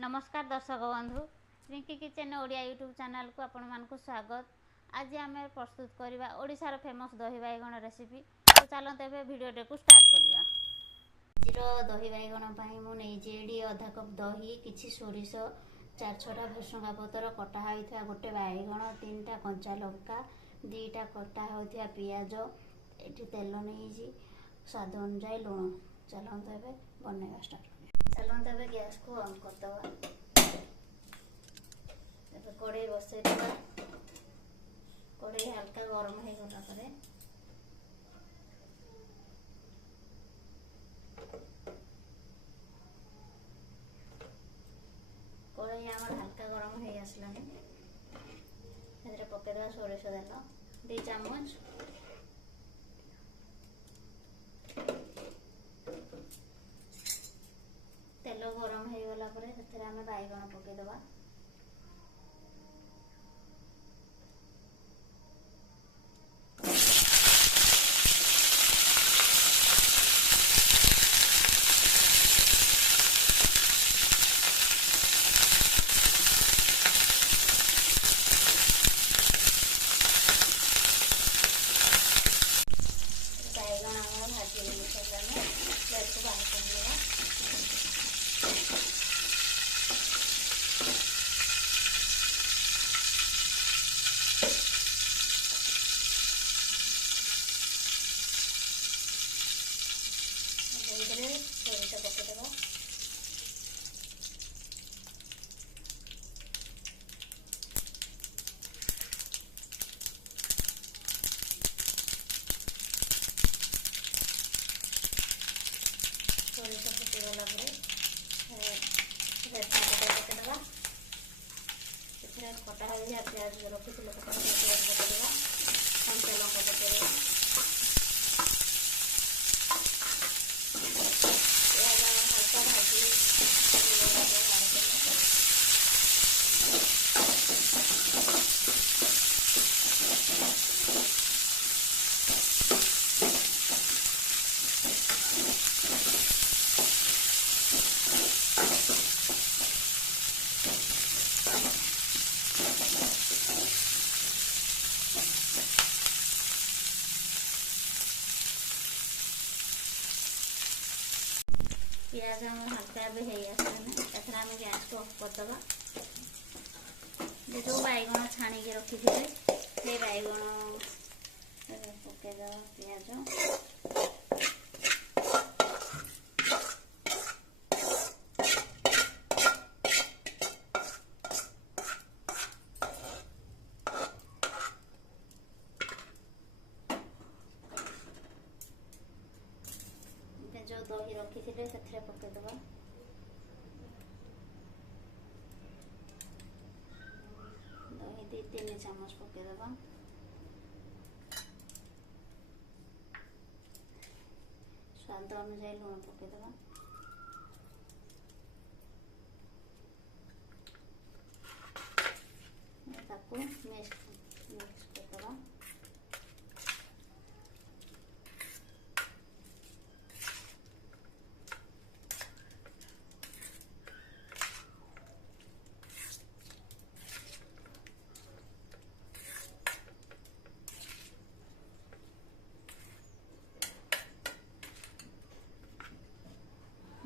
नमस्कार दर्शक बंधु Rinki kitchen Odia YouTube channel को आपण मानक स्वागत। आज आम प्रस्तुत करवा ओडिशार फेमस दही बैगन रेसिपी। तो चलते ए वीडियो को स्टार्ट करवा। आज दही बैगन मुझे अधा कप दही किसी सोरिष 4-6टा भुसुंगा पतर कटा होता गोटे बैगन 3टा कंचा लंका 2टा कटा होता पियाज ये तेल नहीं स्वाद अनुसार लुण। चलते ए बनवा स्टार्ट चलते ए गैस को ऑन करदे। कड़े बसई कड़े हल्का गरम हो गला कड़े हल्का गरम हो आसला पकईदे सोरिष तेल 2 चामच तेल गरम हो गला बैगन पकईदबा। कटा हुआ प्याज रखी कंचा लंका पकड़ा हल्का भाजी पियाज हल्का आसला गैस को ऑफ करदे। जो बैगन छाणी रखी थे बैगन पकईद पियाज जो दही रखी थे पकईदबा। दही 2-3 चामच पकईदबा। स्वाद अनुसार लुण पकईदबा। मिक्स करदबा।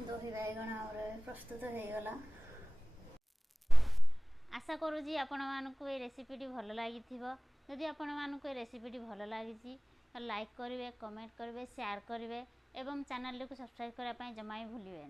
दही बैगन प्रस्तुत हो गला। आशा करुँगी आपण मानक ये रेसिपीटी भल लगी। जदि आपण मानक ये रेसिपीटी भल लगी तो लाइक करेंगे, कमेंट करेंगे, शेयर करेंगे एवं चैनल को सब्सक्राइब करने जमा ही भूलें।